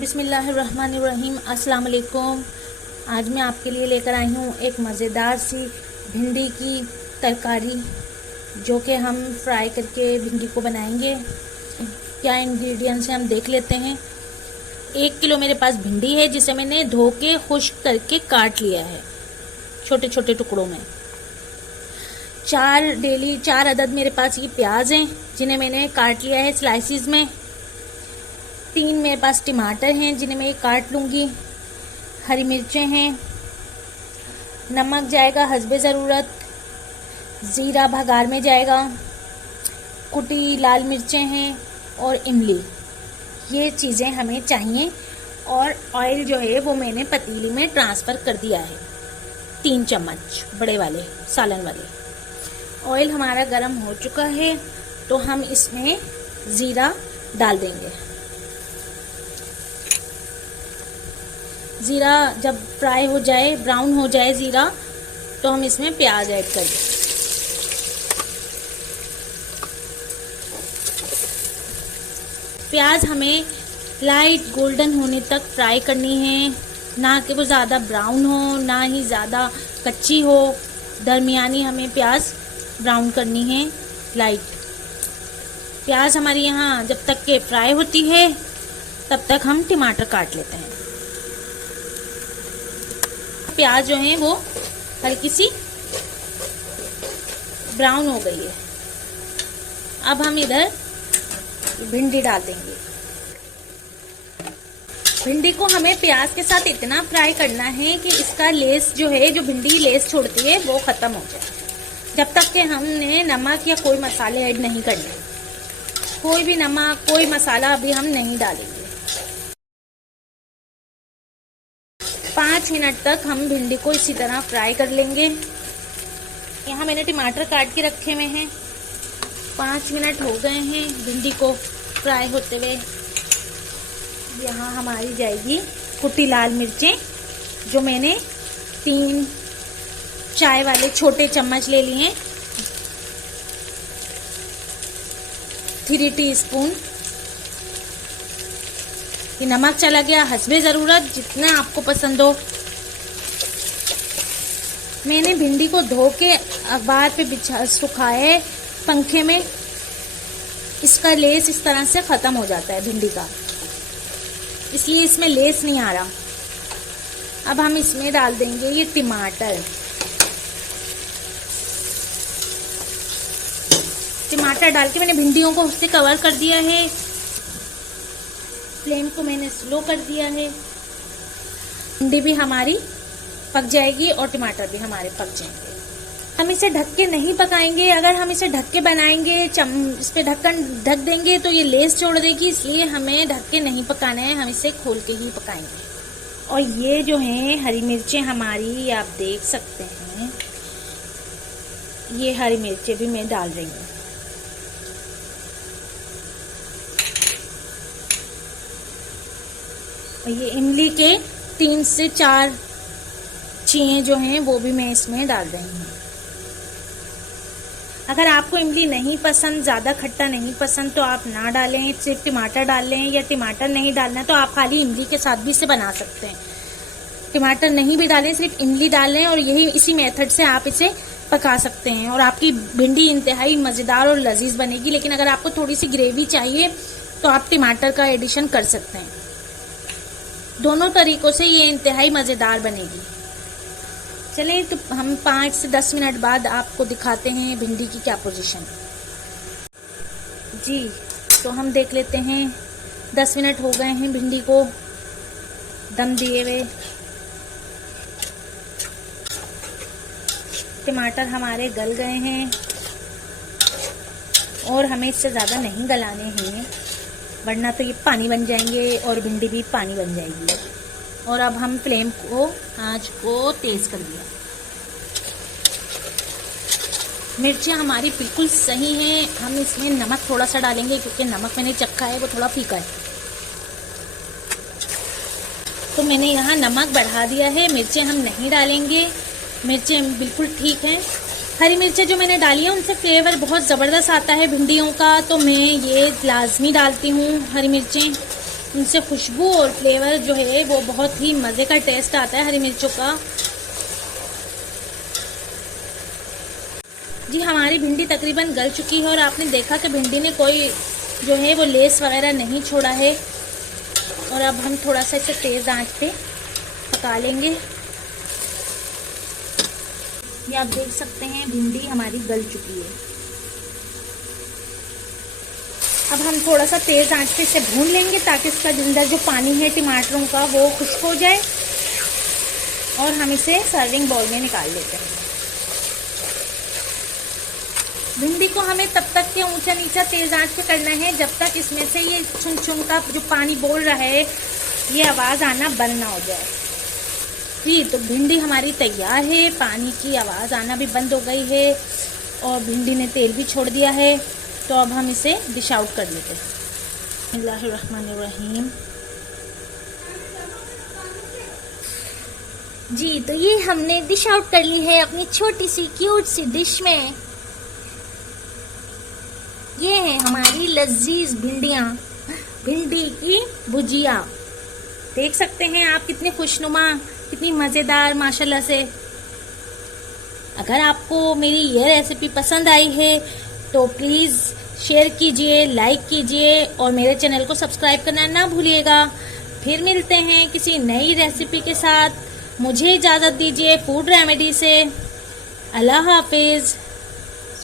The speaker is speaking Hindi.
बिस्मिल्लाहिर्रहमानिर्रहीम। अस्सलाम वालेकुम। आज मैं आपके लिए लेकर आई हूँ एक मज़ेदार सी भिंडी की तरकारी, जो कि हम फ्राई करके भिंडी को बनाएंगे। क्या इंग्रेडिएंट्स हैं हम देख लेते हैं। 1 किलो मेरे पास भिंडी है, जिसे मैंने धो के खुश्क करके काट लिया है छोटे छोटे टुकड़ों में। 4 अदद मेरे पास ये प्याज हैं, जिन्हें मैंने काट लिया है स्लाइसिस में। 3 मेरे पास टमाटर हैं, जिन्हें मैं काट लूँगी। हरी मिर्चें हैं। नमक जाएगा हस्बे ज़रूरत। ज़ीरा भगार में जाएगा। कुटी लाल मिर्चें हैं और इमली। ये चीज़ें हमें चाहिए। और ऑयल जो है वो मैंने पतीली में ट्रांसफ़र कर दिया है, 3 चम्मच बड़े वाले सालन वाले। ऑयल हमारा गर्म हो चुका है, तो हम इसमें ज़ीरा डाल देंगे। ज़ीरा जब फ्राई हो जाए, ब्राउन हो जाए ज़ीरा, तो हम इसमें प्याज ऐड कर दें। प्याज हमें लाइट गोल्डन होने तक फ्राई करनी है, ना कि वो ज़्यादा ब्राउन हो ना ही ज़्यादा कच्ची हो। दरमियानी हमें प्याज ब्राउन करनी है, लाइट। प्याज हमारी यहाँ जब तक के फ्राई होती है, तब तक हम टमाटर काट लेते हैं। प्याज जो है वो हल्की सी ब्राउन हो गई है। अब हम इधर भिंडी डाल देंगे। भिंडी को हमें प्याज के साथ इतना फ्राई करना है कि इसका लेस जो है, जो भिंडी लेस छोड़ती है, वो खत्म हो जाए। जब तक कि हमने नमक या कोई मसाले ऐड नहीं करने। कोई भी नमक, कोई मसाला अभी हम नहीं डालेंगे। 5 मिनट तक हम भिंडी को इसी तरह फ्राई कर लेंगे। यहाँ मैंने टमाटर काट के रखे हुए हैं। 5 मिनट हो गए हैं भिंडी को फ्राई होते हुए। यहाँ हमारी जाएगी कुटी लाल मिर्चें, जो मैंने 3 चाय वाले छोटे चम्मच ले लिए हैं। 3 टीस्पून ये नमक चला गया हस्बे ज़रूरत, जितना आपको पसंद हो। मैंने भिंडी को धो के अखबार पे बिछा सुखाए पंखे में। इसका लेस इस तरह से ख़त्म हो जाता है भिंडी का, इसलिए इसमें लेस नहीं आ रहा। अब हम इसमें डाल देंगे ये टमाटर। टमाटर डाल के मैंने भिंडियों को उससे कवर कर दिया है। फ्लेम को मैंने स्लो कर दिया है। भिंडी भी हमारी पक जाएगी और टमाटर भी हमारे पक जाएंगे। हम इसे ढक के नहीं पकाएंगे। अगर हम इसे ढक के बनाएंगे, इस पे ढक्कन ढक देंगे, तो ये लेस छोड़ देगी, इसलिए हमें ढक के नहीं पकाना है। हम इसे खोल के ही पकाएंगे। और ये जो हैं हरी मिर्चें हमारी, आप देख सकते हैं, ये हरी मिर्चें भी मैं डाल रही हूँ। ये इमली के 3 से 4 चीज़ें जो हैं वो भी मैं इसमें डाल रही हूँ। अगर आपको इमली नहीं पसंद, ज़्यादा खट्टा नहीं पसंद, तो आप ना डालें, सिर्फ टमाटर डाल लें। या टमाटर नहीं डालना तो आप खाली इमली के साथ भी इसे बना सकते हैं। टमाटर नहीं भी डालें, सिर्फ इमली डालें, और इसी मेथड से आप इसे पका सकते हैं। और आपकी भिंडी इंतहाई मज़ेदार और लजीज बनेगी। लेकिन अगर आपको थोड़ी सी ग्रेवी चाहिए तो आप टमाटर का एडिशन कर सकते हैं। दोनों तरीकों से ये इंतहाई मज़ेदार बनेगी। चलें, तो हम 5 से 10 मिनट बाद आपको दिखाते हैं भिंडी की क्या पोजीशन। जी, तो हम देख लेते हैं। 10 मिनट हो गए हैं भिंडी को दम दिए हुए। टमाटर हमारे गल गए हैं, और हमें इससे ज़्यादा नहीं गलाने हैं, वरना तो ये पानी बन जाएंगे और भिंडी भी पानी बन जाएगी। और अब हम फ्लेम को, आंच को तेज़ कर दिया। मिर्चें हमारी बिल्कुल सही हैं। हम इसमें नमक थोड़ा सा डालेंगे, क्योंकि नमक मैंने चखा है, वो थोड़ा फीका है, तो मैंने यहाँ नमक बढ़ा दिया है। मिर्चें हम नहीं डालेंगे, मिर्चें बिल्कुल ठीक हैं। हरी मिर्चें जो मैंने डाली है, उनसे फ्लेवर बहुत ज़बरदस्त आता है भिंडियों का, तो मैं ये लाजमी डालती हूँ हरी मिर्चें। उनसे खुशबू और फ्लेवर जो है वो बहुत ही मज़े का टेस्ट आता है हरी मिर्चों का। जी हमारी भिंडी तकरीबन गल चुकी है और आपने देखा कि भिंडी ने कोई जो है वो लेस वगैरह नहीं छोड़ा है। और अब हम थोड़ा सा इसे तेज़ आंच पे पका लेंगे। ये आप देख सकते हैं भिंडी हमारी गल चुकी है। अब हम थोड़ा सा तेज़ आंच पे इसे भून लेंगे ताकि इसका अंदर जो पानी है टमाटरों का वो खुश्क हो जाए। और हम इसे सर्विंग बाउल में निकाल लेते हैं। भिंडी को हमें तब तक के ऊंचा नीचा तेज आंच पे करना है जब तक इसमें से ये छुन छुन का जो पानी बोल रहा है ये आवाज़ आना बंद ना हो जाए। जी तो भिंडी हमारी तैयार है, पानी की आवाज़ आना भी बंद हो गई है और भिंडी ने तेल भी छोड़ दिया है। तो अब हम इसे डिश आउट कर लेते हैं। बिस्मिल्लाहिर्रहमानिर्रहीम। जी तो ये हमने डिश आउट कर ली है अपनी छोटी सी क्यूट सी डिश में। ये है हमारी लजीज भिंडी की भुजिया। देख सकते हैं आप कितने खुशनुमा, कितनी मज़ेदार माशाल्लाह से। अगर आपको मेरी ये रेसिपी पसंद आई है तो प्लीज़ शेयर कीजिए, लाइक कीजिए और मेरे चैनल को सब्सक्राइब करना ना भूलिएगा। फिर मिलते हैं किसी नई रेसिपी के साथ। मुझे इजाज़त दीजिए फूड रेमेडी से। अल्लाह हाफिज़।